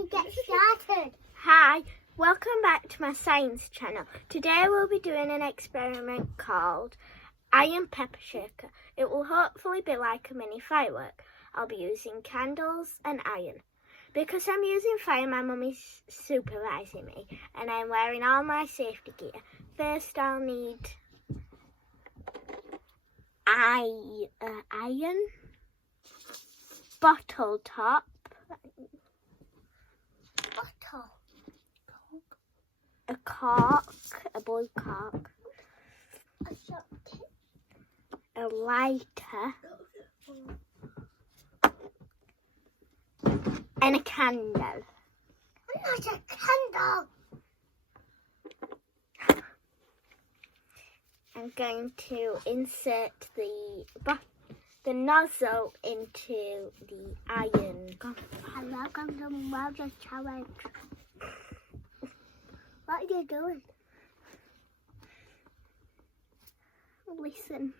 we get started? Hi, welcome back to my science channel. Today we'll be doing an experiment called Iron Pepper Shaker. It will hopefully be like a mini firework. I'll be using candles and iron. Because I'm using fire, my mum is supervising me and I'm wearing all my safety gear. First I'll need iron, bottle top, a cork, a blue cork, a lighter, and a candle. Not a candle. I'm going to insert the nozzle into the iron. What are you doing? Listen.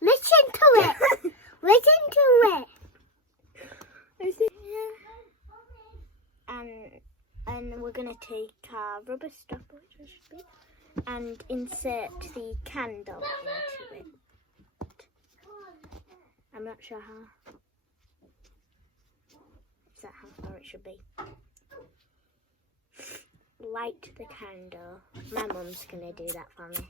Listen to it. Listen to it. Is it here? And we're gonna take our rubber stopper, which I should be, and insert the candle into it. I'm not sure how. Is that how far it should be? Light the candle. My mum's gonna do that for me.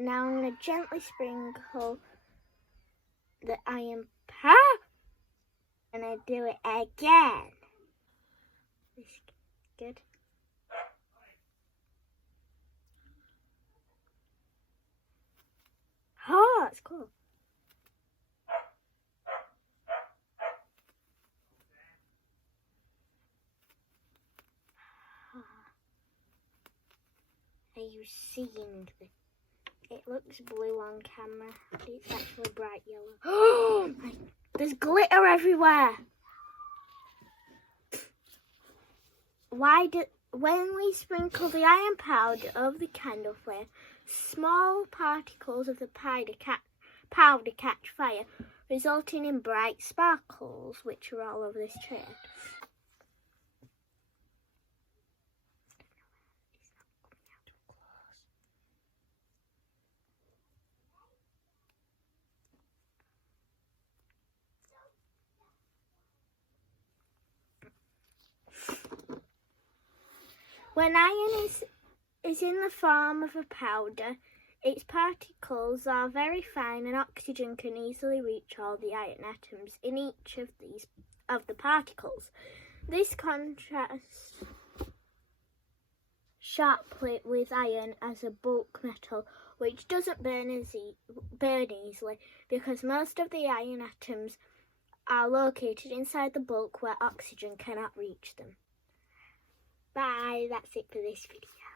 Now I'm going to gently sprinkle the iron powder. And I do it again. Good. Oh, that's cool. Are you seeing this? It looks blue on camera, but it's actually bright yellow. Oh, there's glitter everywhere. When we sprinkle the iron powder over the candle flame, small particles of the powder catch fire, resulting in bright sparkles, which are all over this tray. When iron is in the form of a powder, its particles are very fine and oxygen can easily reach all the iron atoms in each of the particles. This contrasts sharply with iron as a bulk metal, which doesn't burn easily because most of the iron atoms are located inside the bulk where oxygen cannot reach them. Bye, that's it for this video.